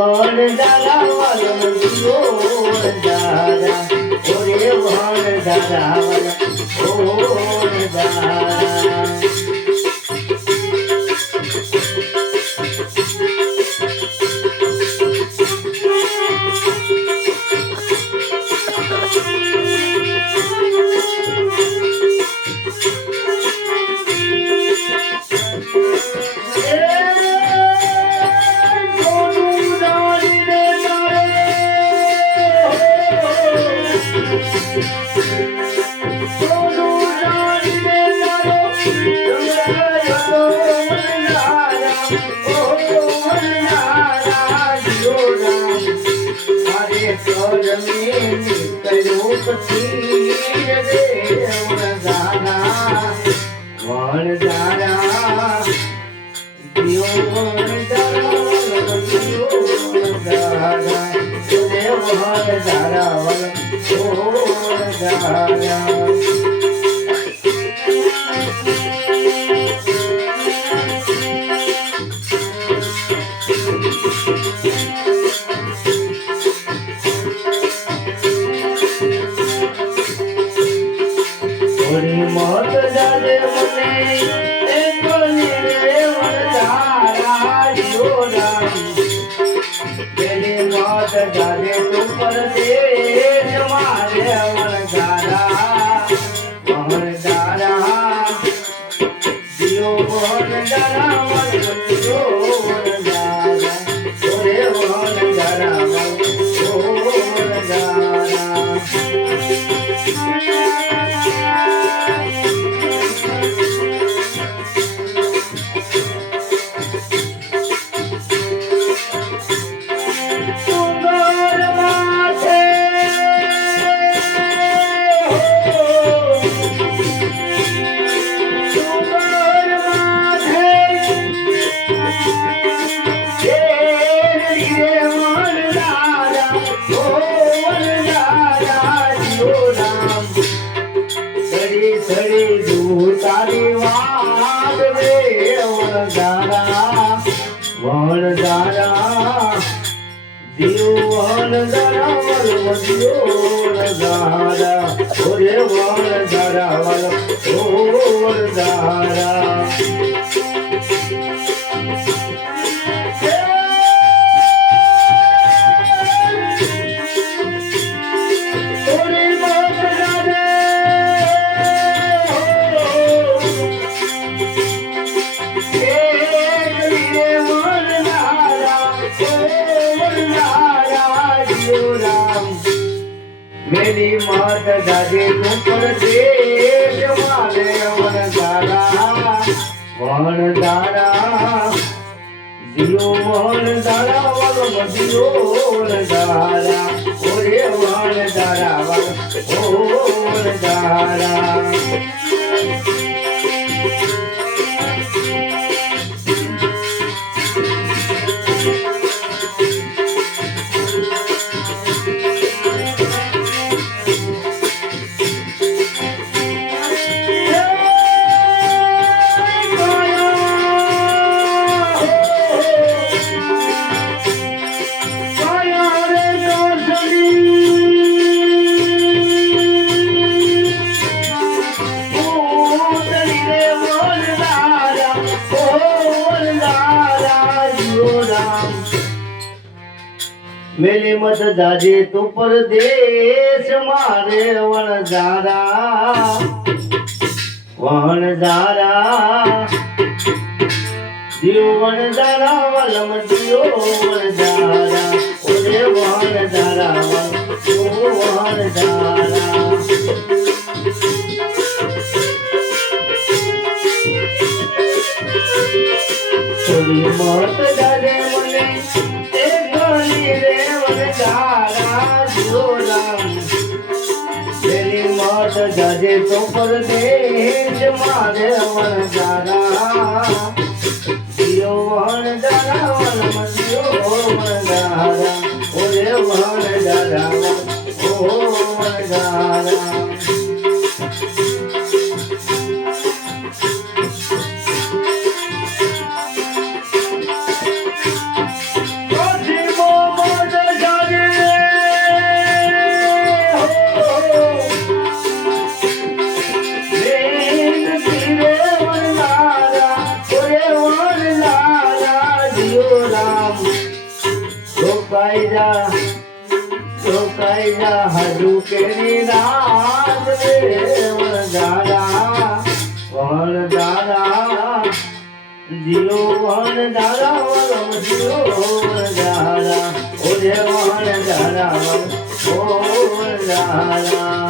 દિયો વરદારા વલમ દિયો વરદારા ઓરે વરદારા વલમ ઓ વરદારા વણજારા થોડી મોત જાગે મને. એ કોની રે વરદારા જીવરામ તેરી મોત જાગે તું પરદેશ સડી સડી દૂતારી વાત રે વનરાજા વનરાજા જીવન ધરા વલ ધારા ઓરે વન ધરા વલ ઓર મેરી માત દાદી તું પર દેશ મારે વન દારા વન દારા દિયો વન દારા વન દિયો વન દારા ઓરે વન દારા વન મેલી મત દાજે તું પરદેશ, મારે વણઝારા વણઝારા. જીવ વણઝારા, વલમ જીવ વણઝારા. ઓરે વણઝારા વણઝારા. વનચારા જોરામ તેરી મોત એ તો પરદેશ મારે વણજારા જીઓ વણજારા જા હજુ કેરી રાત રે વનદારા વનદારા જીઓ વનદારા વરમ જીઓ વનદારા ઓરે વનદારા ઓ વનદારા